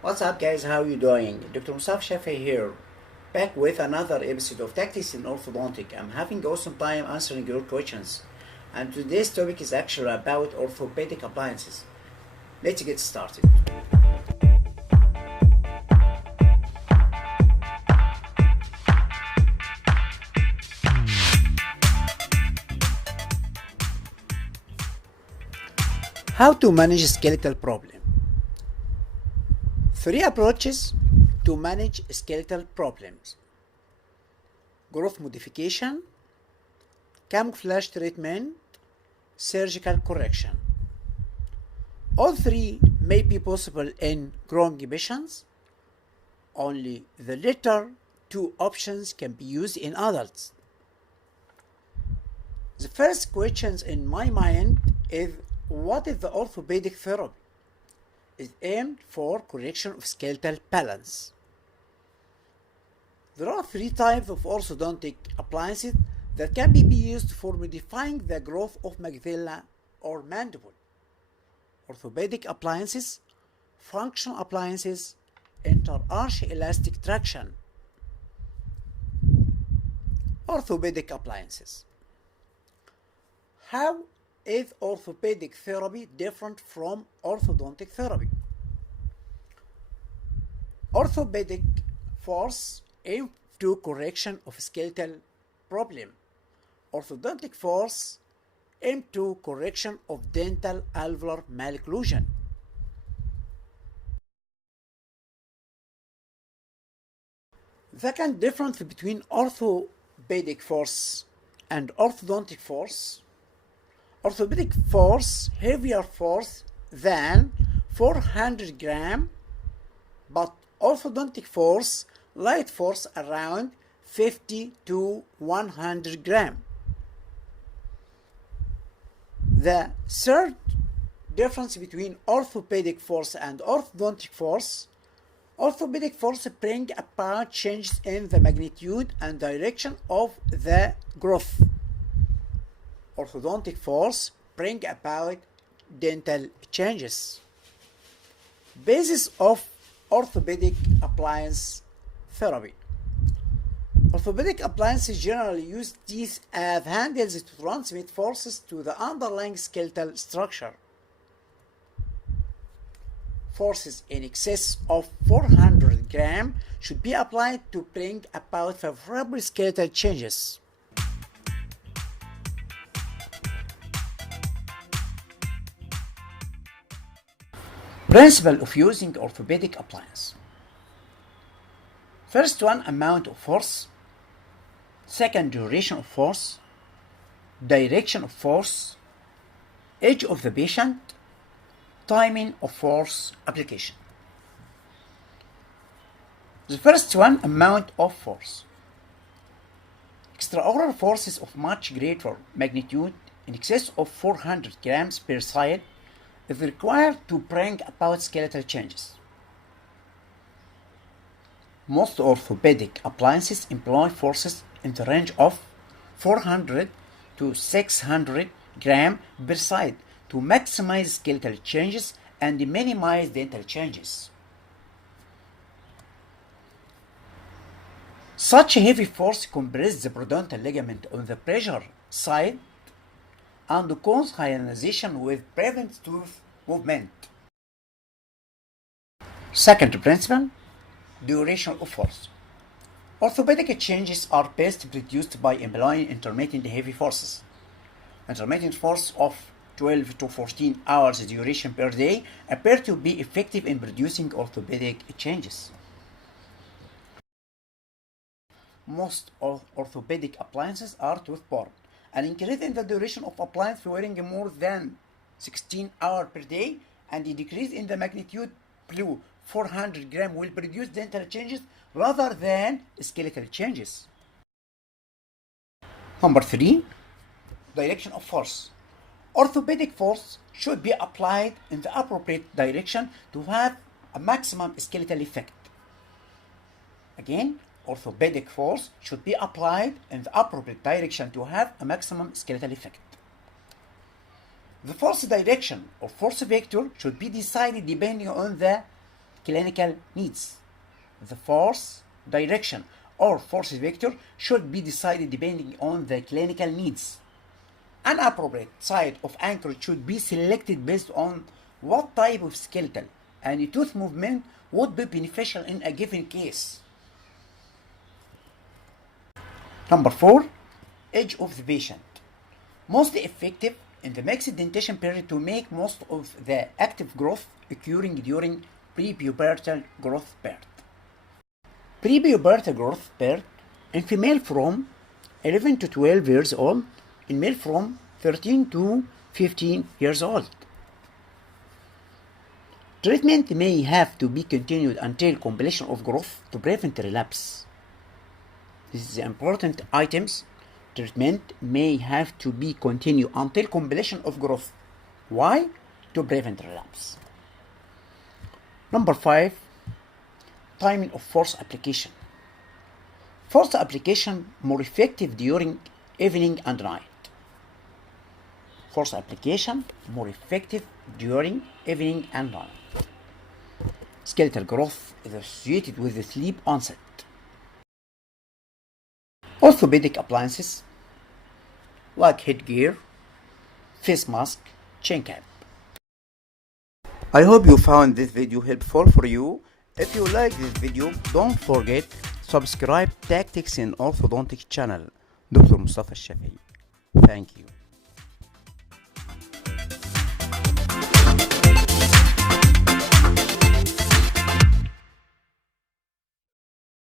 What's up, guys? How you doing? Dr. Musaf Shafi here, back with another episode of Tactics in Orthodontic. I'm having awesome time answering your questions, and today's topic is actually about orthopedic appliances. Let's get started. How to manage skeletal problem? Three approaches to manage skeletal problems: growth modification, camouflage treatment, surgical correction. All three may be possible in growing patients. Only the latter two options can be used in adults. The first question in my mind is, what is the orthopedic therapy? Is aimed for correction of skeletal balance. There are three types of orthodontic appliances that can be used for modifying the growth of maxilla or mandible: orthopedic appliances, functional appliances, inter-arch elastic traction. Orthopedic appliances. How is orthopedic therapy different from orthodontic therapy? Orthopedic force aim to correction of skeletal problem. Orthodontic force aim to correction of dental alveolar malocclusion. The kind difference between orthopedic force and orthodontic force: orthopedic force heavier force than 400 gram, but orthodontic force light force around 50 to 100 gram. The third difference between orthopedic force and orthodontic force: orthopedic force bring about changes in the magnitude and direction of the growth. Orthodontic force bring about dental changes. Basis of orthopedic appliance therapy. Orthopedic appliances generally use teeth as handles to transmit forces to the underlying skeletal structure. Forces in excess of 400 gram should be applied to bring about favorable skeletal changes. Principle of using orthopedic appliance. First one, amount of force. Second, duration of force. Direction of force. Age of the patient. Timing of force application. The first one, amount of force. Extraoral forces of much greater magnitude, in excess of 400 grams per side, is required to bring about skeletal changes. Most orthopedic appliances employ forces in the range of 400 to 600 gram per side to maximize skeletal changes and minimize dental changes. Such a heavy force compresses the periodontal ligament on the pressure side and cause hyalinization with prevents tooth movement. Second principle, duration of force. Orthopedic changes are best produced by employing intermittent heavy forces. Intermittent force of 12 to 14 hours duration per day appear to be effective in producing orthopedic changes. Most orthopedic appliances are tooth-borne. An increase in the duration of appliance wearing more than 16 hours per day and a decrease in the magnitude below 400 gram will produce dental changes rather than skeletal changes. Number 3, direction of force. Orthopedic force should be applied in the appropriate direction to have a maximum skeletal effect. Again, orthopedic force should be applied in the appropriate direction to have a maximum skeletal effect. The force direction or force vector should be decided depending on the clinical needs. The force direction or force vector should be decided depending on the clinical needs. An appropriate site of anchorage should be selected based on what type of skeletal and tooth movement would be beneficial in a given case. Number 4. Age of the patient. Most effective in the mixed dentition period to make most of the active growth occurring during prepubertal growth period. Prepubertal growth period in female from 11 to 12 years old, in male from 13 to 15 years old. Treatment may have to be continued until completion of growth to prevent relapse. This is the important items. Treatment may have to be continued until completion of growth. Why? To prevent relapse. Number 5. Timing of force application. Force application more effective during evening and night. Force application more effective during evening and night. Skeletal growth is associated with the sleep onset. Orthopedic appliances like headgear, face mask, chin cap. I hope you found this video helpful for you. If you like this video, don't forget subscribe Tactics in Orthodontic channel, Dr. Mustafa Shafi. Thank you.